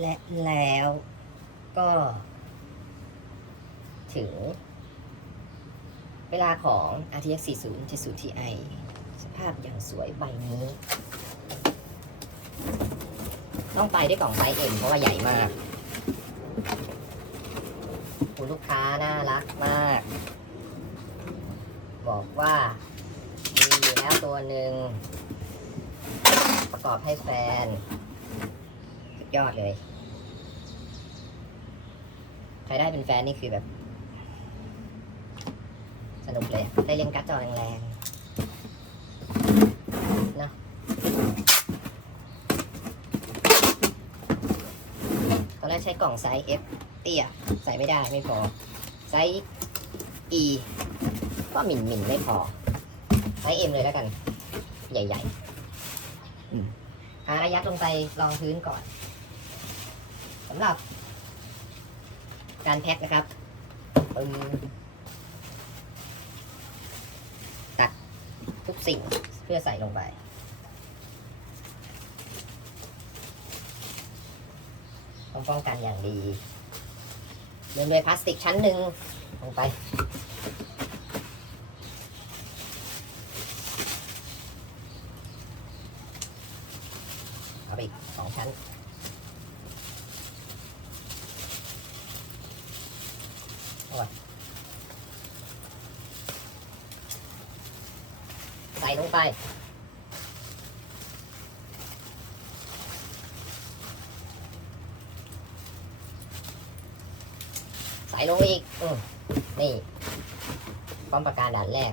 และแล้วก็ถึง เวลาของ RTX 40 70 Ti สภาพอย่างสวยใบนี้ ต้องไปด้วยกล่องไซส์ M เพราะว่าใหญ่มาก คุณลูกค้าน่ารักมาก บอกว่า มีอยู่แล้วตัวหนึ่ง ประกอบให้แฟน ดยอดเลย ใครได้เป็นแฟนนี่คือแบบ สนุกเลย ได้เล่นการ์ดจอแรงๆเนาะตอนแรกใช้กล่องไซส์ F เตี้ย ใส่ไม่ได้ไม่พอ ไซส์ E ก็หมิ่นหมิ่นๆไม่พอ ไซส์ M เลยแล้วกัน ใหญ่ๆหาระยัดลงไปรองพื้นก่อนำหรับ การแพ็คนะครับปึ้งตัดทุกสิ่งเพื่อใส่ลงไป ต้องป้องกันอย่างดีเดินด้วยพลาสติกชั้นหนึ่งลงไปอีกสองชั้น ใส่ลงไป ใส่ลงไปอีกอนี่ป้อมประการด่านแรก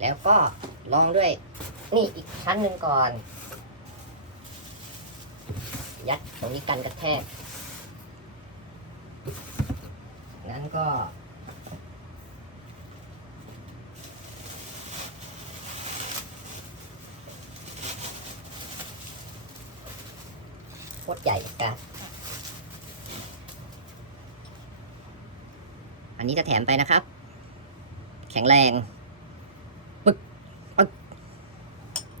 แล้วก็ ลองด้วย นี่อีกชั้นหนึ่งก่อน ยัดตรงนี้กันกระแทกงั้นก็โคตรใหญ่กันอันนี้จะแถมไปนะครับ แข็งแรง ปึ๊กปึ๊ก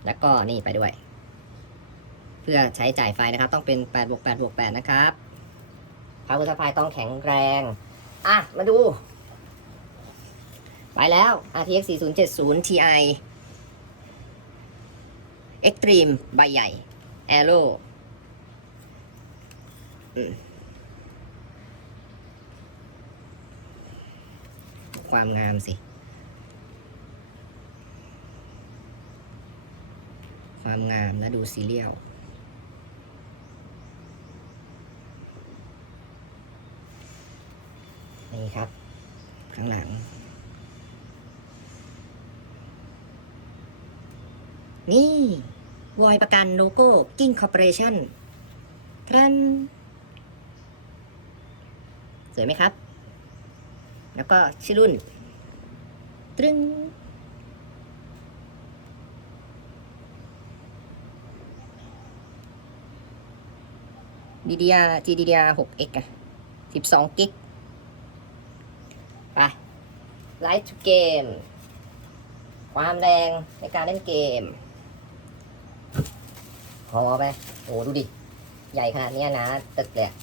แล้วก็นี่ไปด้วย เพื่อใช้จ่ายไฟนะครับ ต้องเป็น8บวก8บวก8นะครับ power supply ต้องแข็งแรง อะ มาดู ไปแล้ว RTX 4070 Ti Extreme ใบใหญ่ Aero ความงามสิ ความงามนะดูซีเรียลนี่ครับ ข้างหลัง นี่วอยประกันโลโก้กิ้งคอร์ปอเรชั่นทรันสวยไหมครับ แล้วก็ชื่อรุ่น ตรึง DDR GDDR 6X อะ12กิกไป Light to Game ความแรงในการเล่นเกม พอไป โอ้ดูดิ ใหญ่ขนาดนี้นะ ตึกเลยอะ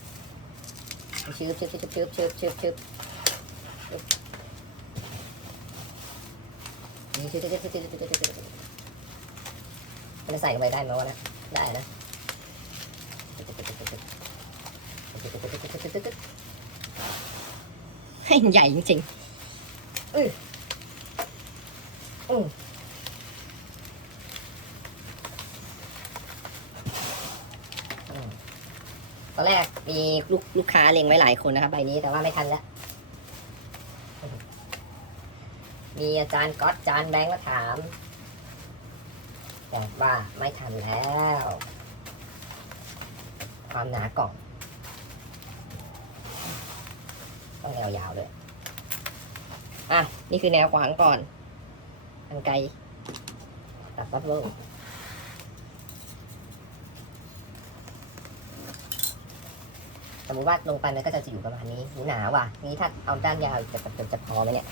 ชืบชืบชืบชืบชืบชืบชืบนี่ชืบชืบชืบชืบชืบชืบชืบมันจะใส่ไปได้ไหมวะนะ ได้นะ ให้ใหญ่จริงๆอื้ออืมอืมตอนแรกมีลูกลูกค้าเล็งไว้หลายคนนะครับใบนี้แต่ว่าไม่ทันแล้ว มีอาจารย์ก๊อตอาจารย์แบงค์มาถามบอกว่าไม่ทันแล้ว ความหนากล่อง ต้องแนวยาวเลยอะนี่คือแนวขวางก่อนกันไกลตัดบัฟเฟิลสมมติว่าลงไปมันก็จะอยู่ประมาณนี้หูหนาว่ะนี้ถ้าเอาด้านยาวจะจะจะพอไหมเนี่ย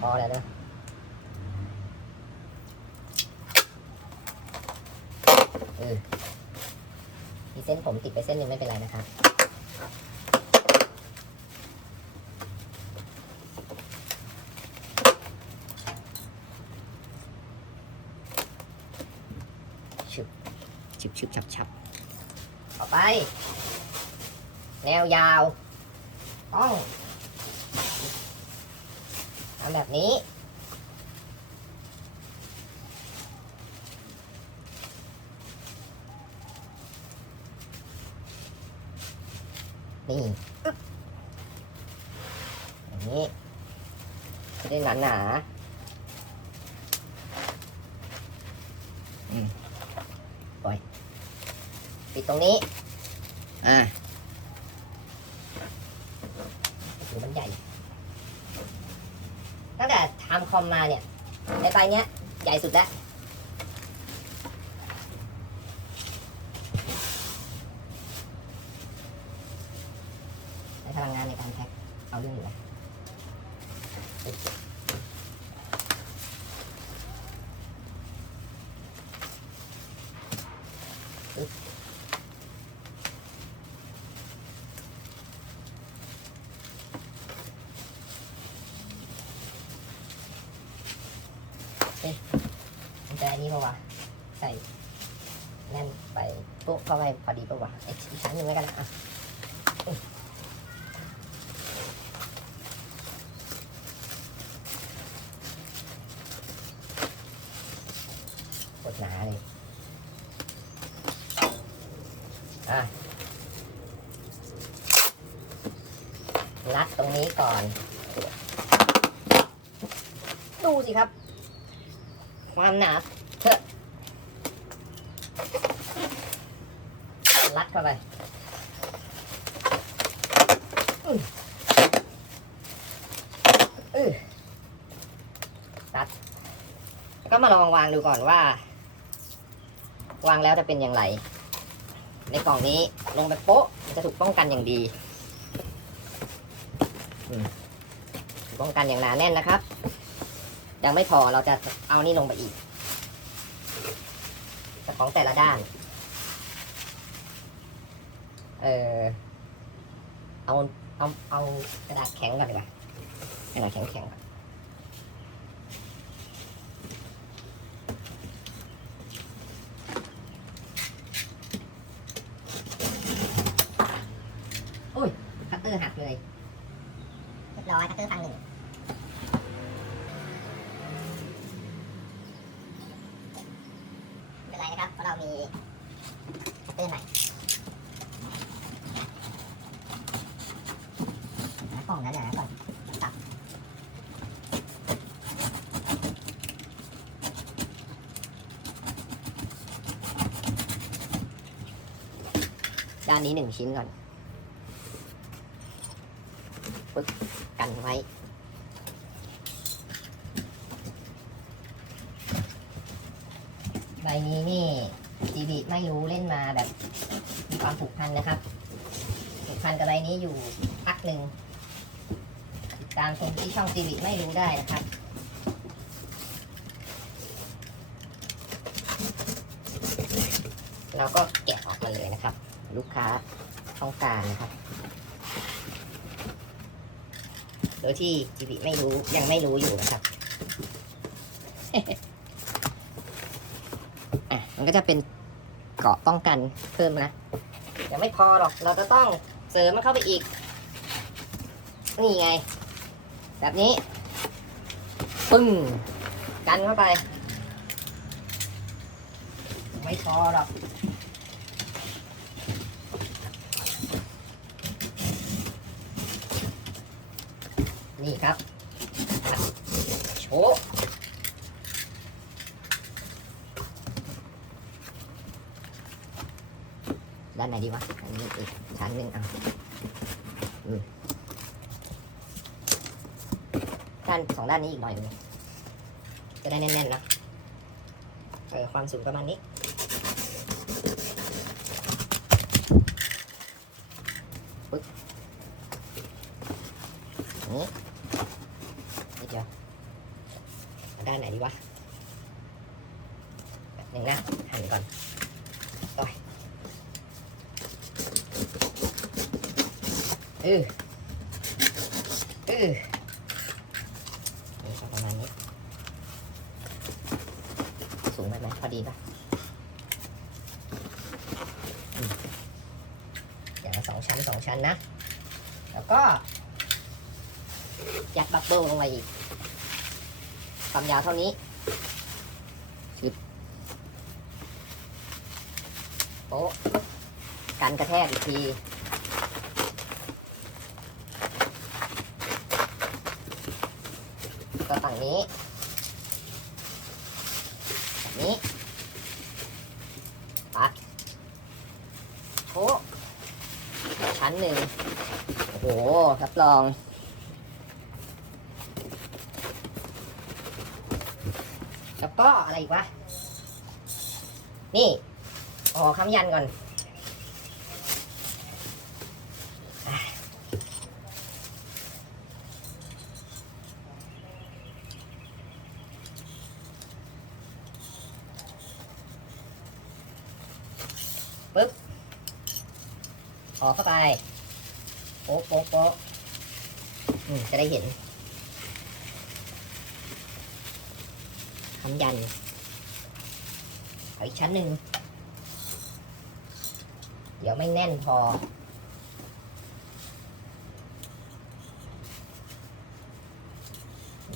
พอแล้วเนอะเออมีเส้นผมติดไปเส้นหนึ่งไม่เป็นไรนะครับ ชึบชึบชึบฉับฉับต่อไป แนวยาว ต้องทำแบบนี้นี่อึ๊บอย่างนี้จะได้หนาหนาๆอืมปล่อย ปิดตรงนี้ อ่าถือมันใหญ่ ตั้งแต่ทำคอมมาเนี่ยในใบเนี้ยใหญ่สุดแล้ว ใช้พลังงานในการแพ็คเอาเรื่องอยู่นะอึ๊บ เอ๊ะมันจะอันนี้ปะวะใส่แน่นไปปุ๊บเข้าไปพอดีปะวะอีกชั้นหนึ่งแล้วกันอะกดหนาเลยอะรัดตรงนี้ก่อน ดูสิครับ ความหนาเถอะรัดเข้าไปอื้ออื้อรัด ก็มาลองวางดูก่อนว่า วางแล้วจะเป็นอย่างไร ในกล่องนี้ลงไปโป๊ะจะถูกป้องกันอย่างดีป้องกันอย่างหนาแน่นนะครับ ยังไม่พอเราจะเอานี่ลงไปอีกของแต่ละด้าน เออเอาเอาเอากระดาษแข็งก่อนดีกว่ากระดาษแข็งแข็งก่อน คัตเตอร์หักเลย เรียบร้อยคัตเตอร์พังหนึ่งไม่เป็ นะครับ เพราะเรามีคัตเตอร์ใหม่หากล่องนั้นนาก่อนตัดด้านนี้หนึ่งชิ้นก่อนปึ๊บกันไว้ ใบ นี้นี่จีบีไม่รู้เล่นมาแบบมีความผูกพันนะครับ ผูกพันกับใบนี้อยู่พักหนึ่งติดตามชมที่ช่องจีบีไม่รู้ได้นะครับเราก็แกะออกมาเลยนะครับ ลูกค้าต้องการนะครับ โดยที่จีบีไม่รู้ยังไม่รู้อยู่นะครับ อะ มันก็จะเป็นเกาะป้องกันเพิ่มนะยังไม่พอหรอกเราจะต้องเสริมมันเข้าไปอีก นี่ไง แบบนี้ ปึ้งกันเข้าไป ไม่พอหรอกนี่ครับ โชว์ ด้านไหนดีวะ อันนี้อีกชั้นหนึ่งเอาด้านสองด้านนี้อีกหน่อยหนึงจะได้แน่นๆนะเออความสูงประมาณนี้ เออ เออประมาณนี้ สูงไปไหมพอดีปะอย่างสองชั้นสองชั้นนะ แล้วก็ ยัดบับเบิ้ลลงไปอีก ความยาวเท่านี้ชึบโป๊ะกันกระแทกอีกที ฝั่งนี้แบบนี้ปัดโอ้ชั้นหนึ่งโอ้โหรับรองแล้วก็อะไรอีกวะ นี่อ๋อค้ำยันก่อน ปึ๊บออกเข้าไปโป๊ะโป๊ะโป๊ะอืมจะได้เห็นคำยันเอาอีกชั้นหนึ่ง เดี๋ยวไม่แน่นพอ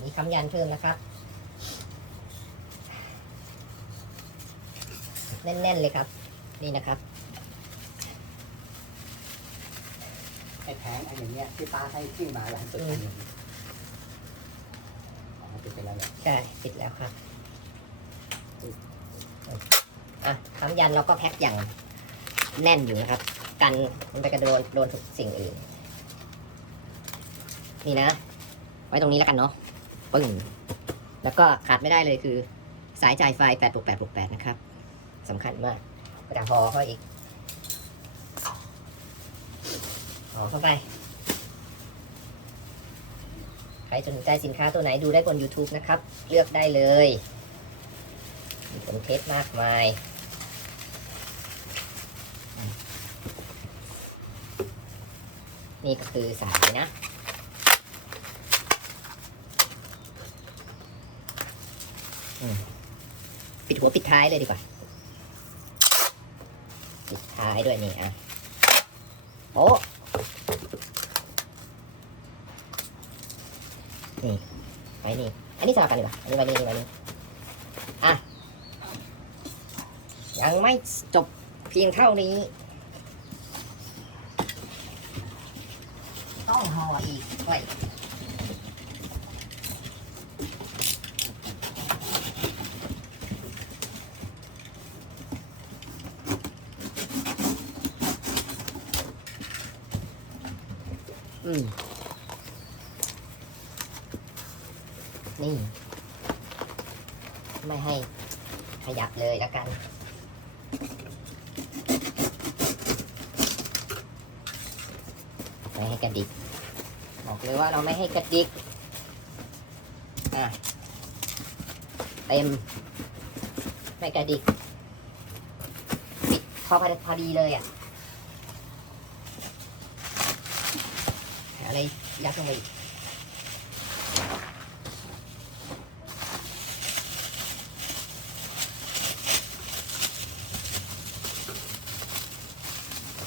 มีคำยันเพิ่มนะครับ แน่น ๆ เลยครับ นี่นะครับไอ้แผงไอ้อย่างเงี้ยที่ป้าให้ที่มาหลังสุดอันหนึ่งอ๋อติดไปแล้วเนี่ยใช่ปิดแล้วครับอะคำยันเราก็แพ็คอย่างแน่นอยู่นะครับ กันมันไปกระโดนโดนทุกสิ่งอื่น นี่นะ ไว้ตรงนี้แล้วกันเนาะปึ้งแล้วก็ขาดไม่ได้เลยคือ สายจ่ายไฟ8บวก8บวก8นะครับสำคัญมาก กระห่อเข้าอีกห่อเข้าไป ใครสนใจสินค้าตัวไหนดูได้บน YouTube นะครับ เลือกได้เลยมีผลเทสมากมายนี่ก็คือสายนะ ปิดหัวปิดท้ายเลยดีกว่า ปิดท้ด้วยนี่อะโอ้นี่ไว้นี่ อันนี้สลับกันดีกว่าอันนี้ไว้นี่อันนี้ไว้นี่ยังไม่จบเพียงเท่านี้ ต้องห่ออีกไว้อืม นี่ ไม่ให้ขยับเลยแล้วกัน ไม่ให้กระดิก บอกเลยว่าเราไม่ให้กระดิก อะ เต็ม ไม่กระดิก ปิดพอพอพอดีเลยอะ อะไรยัดลงไปอีก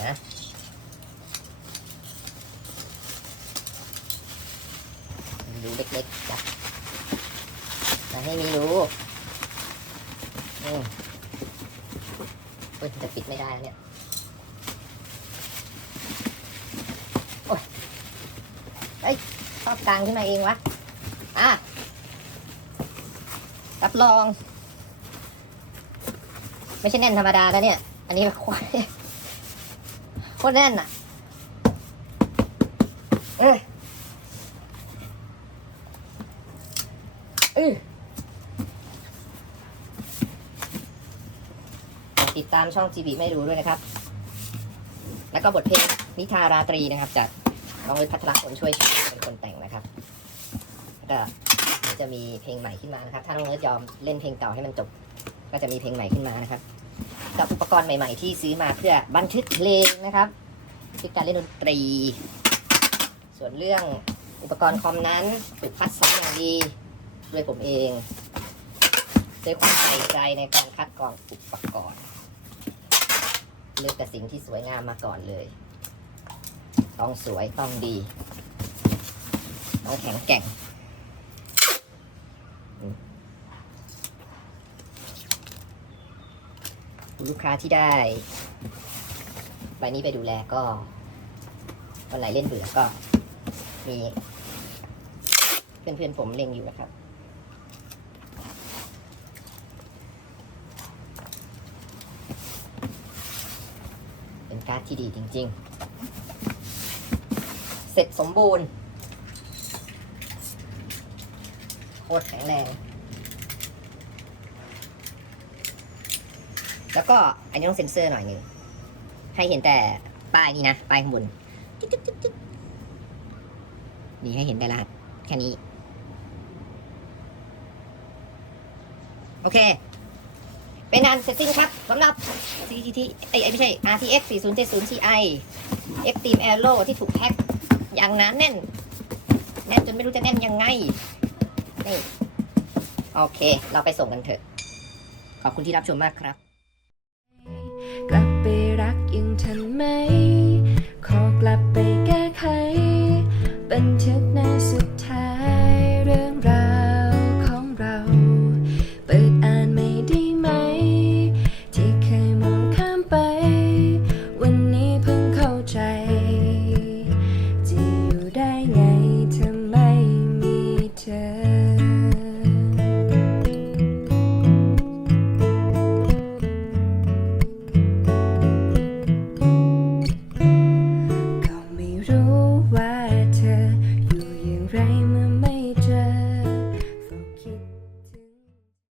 นะ รูเล็กๆจับจะให้มีรูอืมเฮ้ยจะปิดไม่ได้แล้วเนี่ย โอ้ยเฮ้ย ชอบกลางขึ้นมาเองวะ อะ รับรอง ไม่ใช่แน่นธรรมดาแล้วเนี่ย อันนี้โคตรโคตรแน่นอะ เอ้ยฝากติดตามช่อง GB ไม่รู้ด้วยนะครับ แล้วก็บทเพลงนิทาราตรีนะครับจากน้องเอิร์ธพัทรพลช่วยเป็นคนแต่ง ก็จะมีเพลงใหม่ขึ้นมานะครับ ถ้าน้องเอิร์ธยอมเล่นเพลงเก่าให้มันจบ ก็จะมีเพลงใหม่ขึ้นมานะครับกับอุปกรณ์ใหม่ๆ ที่ซื้อมาเพื่อบันทึกเพลงนะครับคือการเล่นดนตรี ส่วนเรื่องอุปกรณ์คอมนั้นถูกคัดสรรอย่างดีด้วยผมเองด้วยความใส่ใจในการคัดกรองอุปกรณ์เลือกแต่สิ่งที่สวยงามมาก่อนเลย ต้องสวยต้องดี ต้องแข็งแกร่งอืมคุณ ลูกค้าที่ได้ใบนี้ไปดูแลก็วันไหนเล่นเบื่อก็มีเพื่อนๆผมเล็งอยู่นะครับเป็นการ์ดที่ดีจริง ๆ เสร็จสมบูรณ์ โคตรแข็งแรง แล้วก็อันนี้ต้องเซ็นเซอร์หน่อยหนึงให้เห็นแต่ป้ายนี่นะป้ายข้างบนนี่ให้เห็นแต่รหัสแค่นี้ โอเค เป็นงานเสร็จสิ้นครับสำหรับ CGT เอ้ไม่ใช่ RTX 4070 Ti Extreme Aero ที่ถูกแพ็คอย่างหนแน่น แน่นจนไม่รู้จะแน่นยังไง นี่ โอเค เราไปส่งกันเถอะ ขอบคุณที่รับชมมากครับ